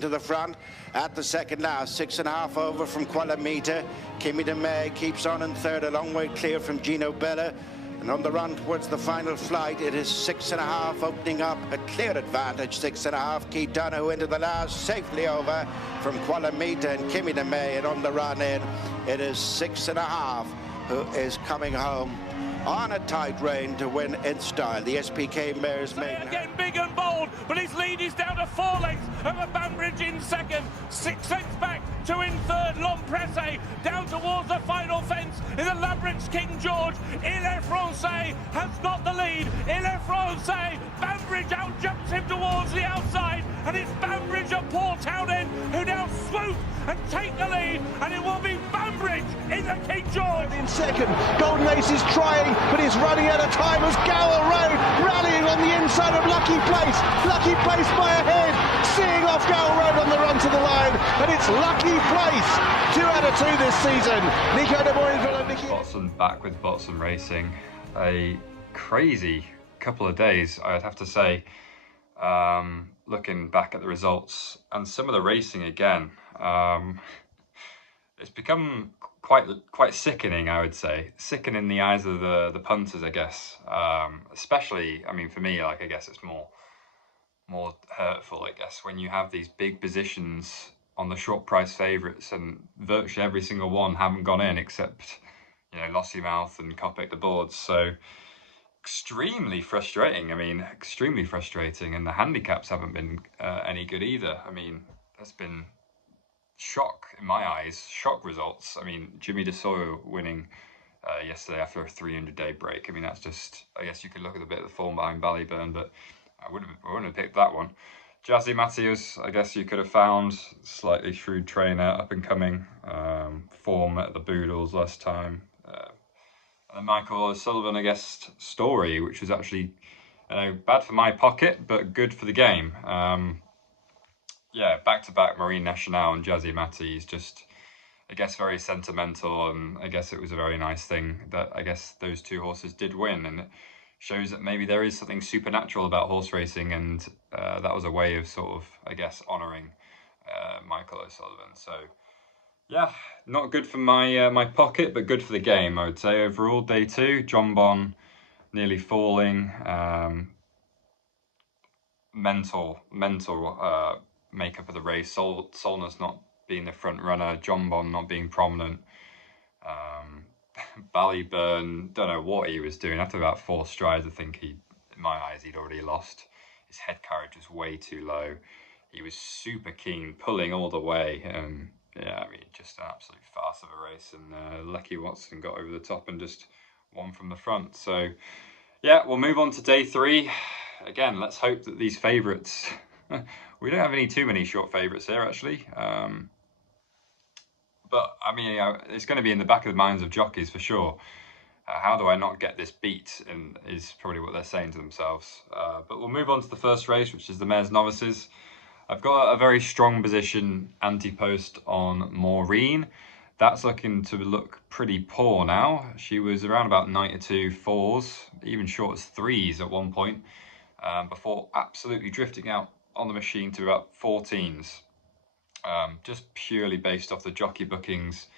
To the front at the second now, 6.5 over from Qualamita. Kimi de May keeps on in third, a long way clear from Gino Bella. And on the run towards the final flight, it is 6.5 opening up a clear advantage. 6.5, Keith Donoghue into the last, safely over from Qualamita and Kimi de May. And on the run in, it is 6.5 who is coming home on a tight rein to win in style. The SPK mare's maiden. Again, big and bold, but his lead is down to 4 lengths over Banbridge in second. 6 lengths back to in third, L'Empresse down towards the final fence in the Labyrinth's King George. Est Francais has got the lead. Est Francais, Banbridge out-jumps him towards the outside, and it's Banbridge and Paul Townend who now swoop and take the lead, and it will be Banbridge in the King George. In second, Golden Ace is trying, but he's running out of time as Gower Road rallying on the inside of Lucky Place. Lucky Place by a head, seeing off Gower Road on the run to the line, and it's Lucky Place. 2 out of 2 this season. Nico de Moinville and Nicky. Botson back with Botson Racing. A crazy couple of days, I'd have to say. Looking back at the results and some of the racing again, it's become quite sickening, I would say. Sickening in the eyes of the punters, I guess. Especially, I mean, for me, like, I guess it's more hurtful, I guess, when you have these big positions on the short price favourites and virtually every single one haven't gone in except, you know, Lossiemouth and Kopic the boards. So extremely frustrating. I mean, extremely frustrating. And the handicaps haven't been any good either. I mean, there's been shock in my eyes, shock results. I mean, Jimmy DeSoyo winning yesterday after a 300-day break. I mean, that's just, I guess you could look at a bit of the form behind Ballyburn, but I wouldn't have picked that one. Jazzy Matthews, I guess you could have found, slightly shrewd trainer, up and coming, form at the Boodles last time. And Michael O'Sullivan, I guess, story, which was actually, you know, bad for my pocket, but good for the game. Yeah, back-to-back Marine Nationale and Jazzy Matthews, just, I guess, very sentimental, and I guess it was a very nice thing that I guess those 2 horses did win, and it shows that maybe there is something supernatural about horse racing, and that was a way of sort of, I guess, honouring Michael O'Sullivan. So yeah, not good for my my pocket, but good for the game, I would say. Overall, day 2, John Bon nearly falling, mental makeup of the race, Solness not being the front runner, John Bon not being prominent, Ballyburn, don't know what he was doing. After about 4 strides, I think in my eyes, he'd already lost. His head carriage was way too low. He was super keen, pulling all the way. Yeah, I mean, just an absolute farce of a race. And Lecky Watson got over the top and just won from the front. So, yeah, we'll move on to day 3. Again, let's hope that these favourites... we don't have too many short favourites here, actually. But, I mean, you know, it's going to be in the back of the minds of jockeys for sure. How do I not get this beat? And is probably what they're saying to themselves. But we'll move on to the first race, which is the Mares Novices. I've got a very strong position anti-post on Maureen. That's looking to look pretty poor now. She was around about 92 4s, even short as 3s at one point, before absolutely drifting out on the machine to about 14s. Just purely based off the jockey bookings.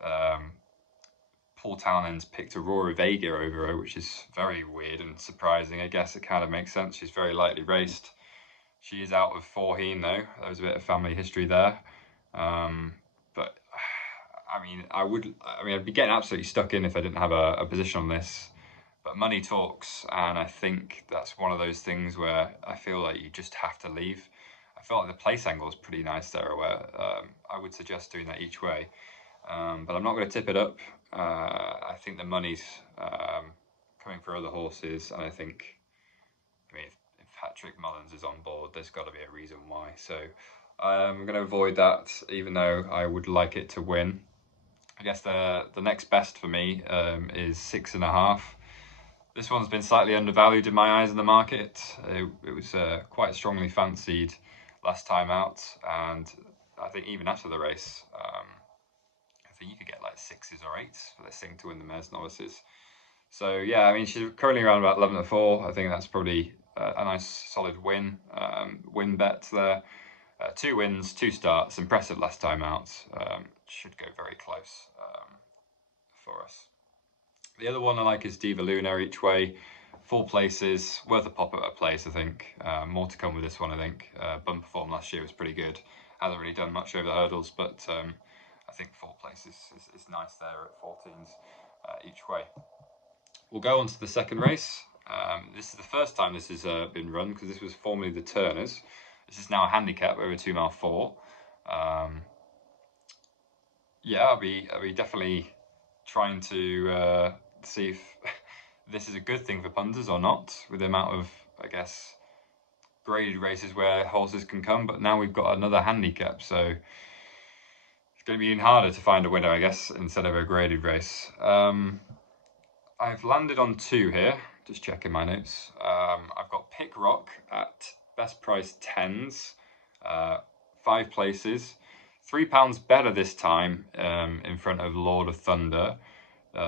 Paul Townend's picked Aurora Vega over her, which is very weird and surprising. I guess it kind of makes sense. She's very lightly raced. She is out with Forheen though. There was a bit of family history there. But I mean, I'd be getting absolutely stuck in if I didn't have a position on this. But money talks, and I think that's one of those things where I feel like you just have to leave. I felt like the place angle is pretty nice there, where I would suggest doing that each way. But I'm not going to tip it up. I think the money's coming for other horses, and I think, I mean, if Patrick Mullins is on board, there's got to be a reason why. So I'm going to avoid that, even though I would like it to win. I guess the next best for me is 6.5. This one's been slightly undervalued in my eyes in the market. It was quite strongly fancied last time out, and I think even after the race, I think you could get like 6s or 8s for this thing to win the Mares Novices. So yeah, I mean, she's currently around about 11-4. I think that's probably a nice solid win bet there. 2 wins, 2 starts, impressive last time out. Should go very close for us. The other one I like is Diva each way. 4 places, worth a pop at a place, I think. More to come with this one, I think. Bumper form last year was pretty good. Hasn't really done much over the hurdles, but I think 4 places is nice there at 14s each way. We'll go on to the second race. This is the first time this has been run, because this was formerly the Turners. This is now a handicap over 2 mile 4. Yeah, I'll be definitely trying to see if this is a good thing for punters or not, with the amount of, I guess, graded races where horses can come. But now we've got another handicap, so it's going to be even harder to find a winner, I guess, instead of a graded race. I've landed on 2 here, just checking my notes. I've got Pic Roc at best price 10s, 5 places, £3 better this time in front of Lord of Thunder.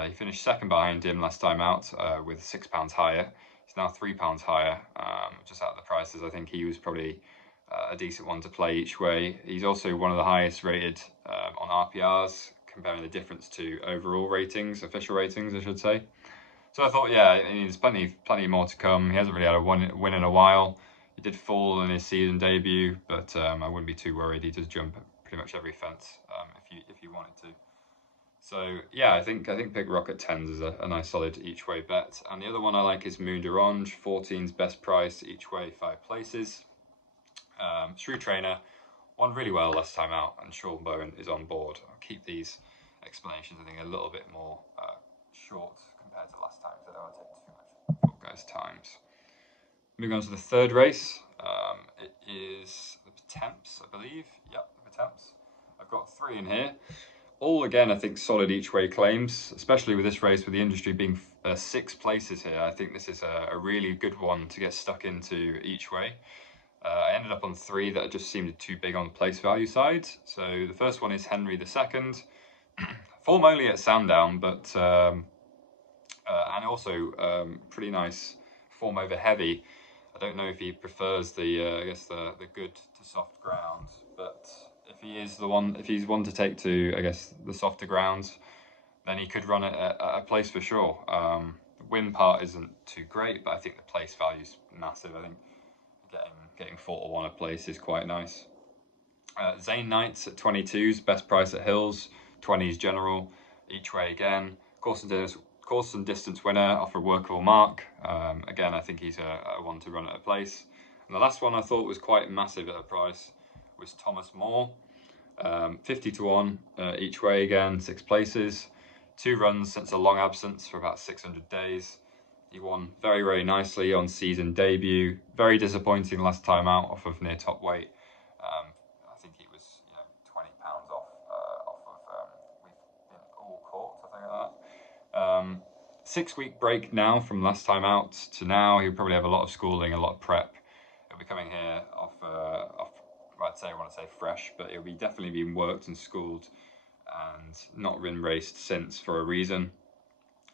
He finished second behind him last time out with £6 higher. He's now £3 higher, just out of the prices. I think he was probably a decent one to play each way. He's also one of the highest rated on RPRs, comparing the difference to overall ratings, official ratings, I should say. So I thought, yeah, there's plenty more to come. He hasn't really had a win in a while. He did fall in his season debut, but I wouldn't be too worried. He does jump pretty much every fence if you wanted to. So yeah, I think Pic Roc at 10s is a nice solid each way bet. And the other one I like is Moon d'Orange, 14s best price each way, 5 places. Shrew trainer, won really well last time out, and Sean Bowen is on board. I'll keep these explanations, I think, a little bit more short compared to last time, so I don't want to take too much of guys' times. Moving on to the third race, it is the Temps, I believe. Yep, the Temps. I've got 3 in here. All, again, I think solid each way claims, especially with this race, with the industry being 6 places here. I think this is a really good one to get stuck into each way. I ended up on 3 that just seemed too big on the place value side. So the first one is Henri II. Form only at Sandown, but and also pretty nice form over heavy. I don't know if he prefers the I guess the good to soft ground, but if he's one to take to, I guess, the softer grounds, then he could run it at a place for sure. The win part isn't too great, but I think the place value is massive. I think getting 4 to 1 a place is quite nice. Zain Knights at 22s, best price at Hills, 20s general, each way again. Course and distance winner off a workable mark. Again, I think he's a one to run at a place. And the last one I thought was quite massive at a price was Thomas Moore. 50 to 1 each way again, 6 places. 2 runs since a long absence for about 600 days. He won very, very nicely on season debut. Very disappointing last time out off of near top weight. I think he was £20 off of we've been all caught, something like that. 6-week break now from last time out to now. He'll probably have a lot of schooling, a lot of prep. He'll be coming here off I want to say fresh, but he'll be definitely been worked and schooled and not been raced since for a reason.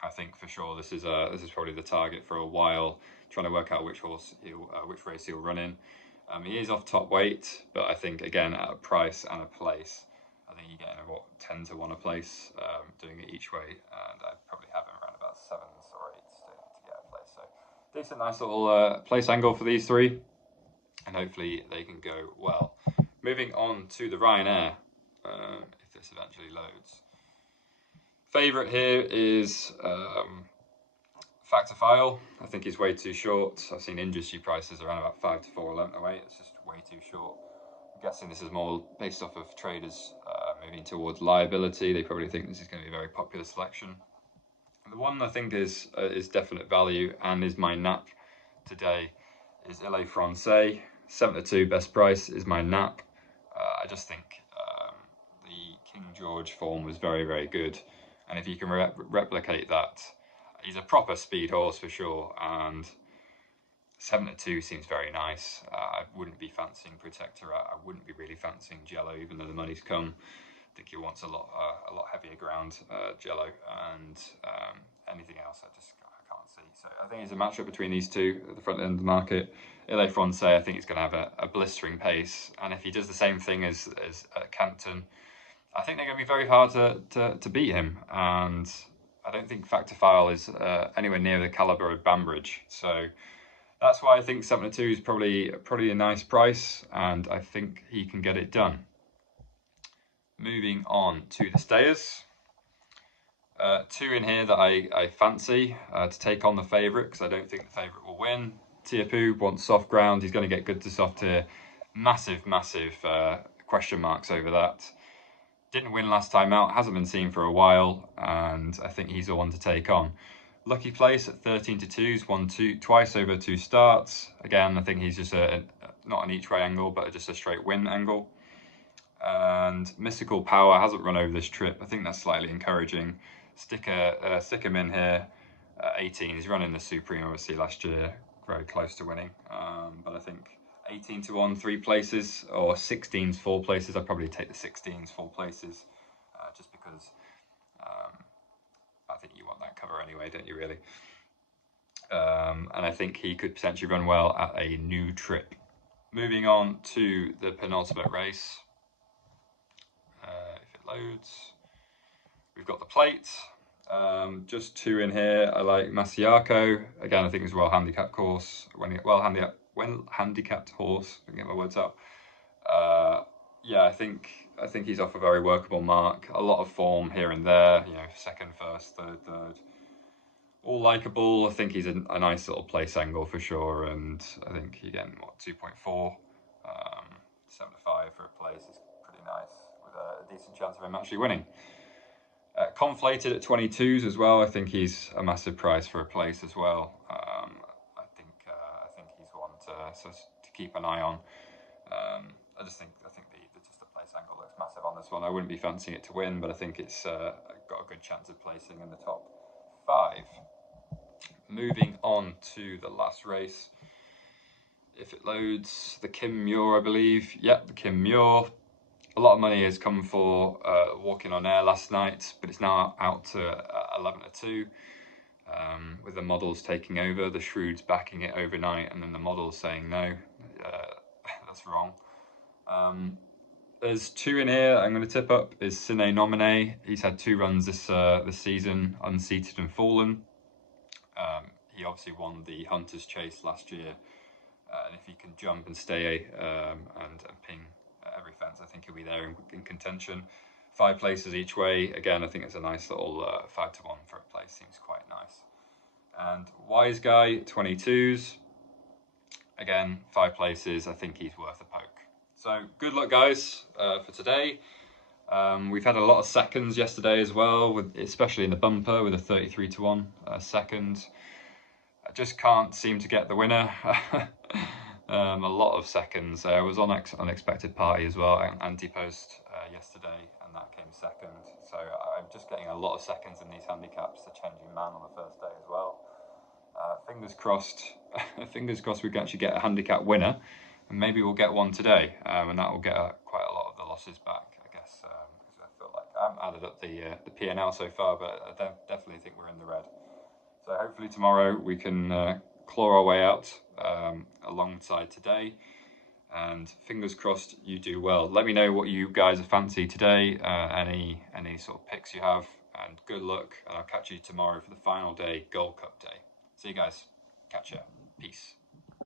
I think for sure this is probably the target for a while, trying to work out which race he'll run in. He is off top weight, but I think again at a price and a place, I think you're getting about 10 to 1 a place, doing it each way, and I'd probably have him around about 7s or 8s to get a place. So decent, nice little place angle for these 3, and hopefully they can go well. Moving on to the Ryanair, if this eventually loads. Favourite here is Factifile. I think he's way too short. I've seen industry prices around about 5 to 4 length away. It's just way too short. I'm guessing this is more based off of traders moving towards liability. They probably think this is going to be a very popular selection. And the one I think is definite value and is my nap today is Est Francais. 7 to 2 best price is my nap. I just think the King George form was very, very good. And if you can replicate that, he's a proper speed horse for sure. And 7 to 2 seems very nice. I wouldn't be fancying Protectorate. I wouldn't be really fancying Jello, even though the money's come. I think he wants a lot heavier ground, Jello, and anything else. I can't see. So I think it's a matchup between these two at the front end of the market. Est Francais, I think he's going to have a blistering pace, and if he does the same thing as Canton, I think they're going to be very hard to beat him. And I don't think Factor File is anywhere near the caliber of Banbridge. So that's why I think 7-2 is probably a nice price, and I think he can get it done. Moving on to the stayers. Two in here that I fancy to take on the favourite, because I don't think the favourite will win. Tiapu wants soft ground. He's going to get good to soft here. Massive question marks over that. Didn't win last time out. Hasn't been seen for a while, and I think he's the one to take on. Lucky place at 13-2's won twice over 2 starts. Again, I think he's just not an each way angle, but just a straight win angle. And Mystical Power hasn't run over this trip. I think that's slightly encouraging. Stick him in here. 18. He's running the Supreme obviously last year, very close to winning. But I think 18-1 3 places, or 16's 4 places. I'd probably take the 16's 4 places, just because I think you want that cover anyway, don't you really? And I think he could potentially run well at a new trip. Moving on to the penultimate race. If it loads, we've got the plate. Just 2 in here. I like Masaccio. Again, I think it's a well handicapped course. Well handicapped horse. I can get my words out. Yeah, I think he's off a very workable mark. A lot of form here and there. You know, second, first, third. All likeable. I think he's a nice little place angle for sure. And I think he getting 2.4, 7-5 for a place is pretty nice, with a decent chance of him actually winning. Conflated at 22's as well. I think he's a massive price for a place as well. I think he's one to keep an eye on. I think the place angle looks massive on this one. I wouldn't be fancying it to win, but I think it's got a good chance of placing in the top 5. Moving on to the last race. If it loads, the Kim Muir, I believe. Yep, the Kim Muir. A lot of money has come for Walking on Air last night, but it's now out to 11-2, with the models taking over, the Shrewds backing it overnight, and then the models saying no. That's wrong. There's 2 in here I'm going to tip up. Is Sine Nomine. He's had 2 runs this season, unseated and fallen. He obviously won the Hunter's Chase last year, and if he can jump and stay and ping every fence, I think he'll be there in contention. 5 places each way. Again, I think it's a nice little 5-1 for a place. Seems quite nice. And Wiseguy 22's. Again, 5 places. I think he's worth a poke. So good luck, guys, for today. We've had a lot of seconds yesterday as well, especially in the bumper with a 33-1 second. I just can't seem to get the winner. A lot of seconds. I was on Unexpected Party as well, anti-post yesterday, and that came second. So I'm just getting a lot of seconds in these handicaps. The Changing Man on the first day as well. Fingers crossed. Fingers crossed we can actually get a handicap winner, and maybe we'll get one today, and that will get quite a lot of the losses back, I guess. Because I feel like I haven't added up the P&L so far, but I definitely think we're in the red. So hopefully tomorrow we can claw our way out alongside today, and fingers crossed you do well. Let me know what you guys fancy today, any sort of picks you have, and good luck, and I'll catch you tomorrow for the final day, Gold Cup day. See you guys. Catch ya. Peace.